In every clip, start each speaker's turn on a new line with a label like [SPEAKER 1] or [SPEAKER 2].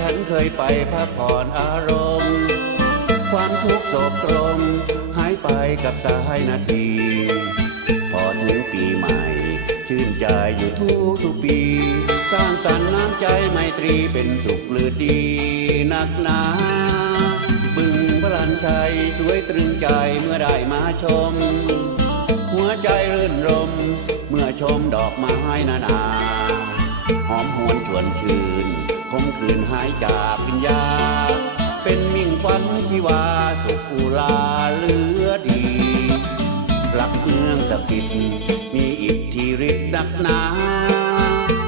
[SPEAKER 1] ฉันเคยไปพักผ่อนอารมณ์ ความทุกข์โศกตรมหายไปกับสายนาที พอถึงปีใหม่ ชื่นใจอยู่ทุกทุกปี สร้างสรรค์น้ำใจไมตรีเป็นสุขลือดีนักหนาบึงพลันชัยช่วยตรึงใจเมื่อได้มาชม หัวใจรื่นรม เมื่อชมดอกไม้นานาหอมหวนชวนชื่น คมคืนหายจากวิญญา เป็นมิ่งควันที่ว่าสุขุลาเหลือดีหลักเมืองศักดิ์สิทธิ์มีอิทธิฤทธิ์นักหนา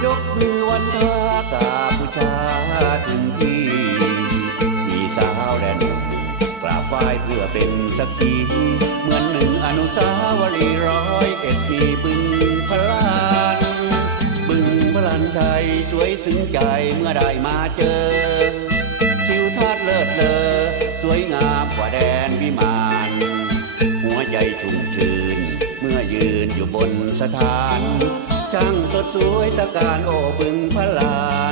[SPEAKER 1] ยกมือวันทากาบูชาถึงที่ มีสาวและหนุ่มกราบไหว้เพื่อเป็นสักขีเหมือนหนึ่งอนุสาวรีย์ร้อยเอ็ดมีบึง พลันชัยสวยซึ้งใจเมื่อได้มาเจอทิวทัศน์เลิศเลอสวยงามกว่าแดนวิมานหัวใจชุ่มชื่น เมื่อยืนอยู่บนสถาน ช่างสดสวยตะการโอบึงพลา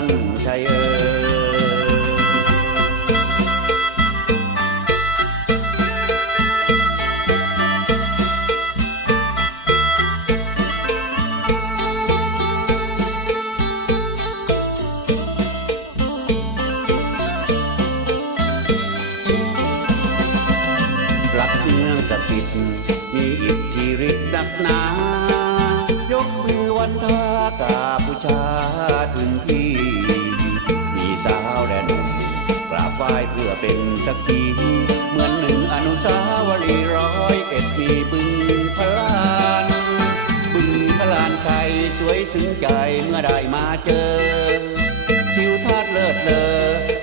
[SPEAKER 1] หนายกมือวันทากาบูชาถึงที่ มีสาวและหนุ่มกราบไหว้เพื่อเป็นสักขีเหมือนหนึ่งอนุสาวรีย์ร้อยเอ็ดมีบึงพลานบึงพลานไทยสวยซึ้งใจเมื่อได้มาเจอทิวทัศน์เลิศเลอ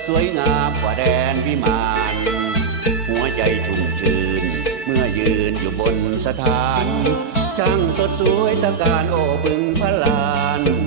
[SPEAKER 1] สวยงามกว่าแดนวิมานหัวใจชุ่มชื่นเมื่อยืนอยู่บนสถาน ช่างสดสวยตะการโอบึงพลาน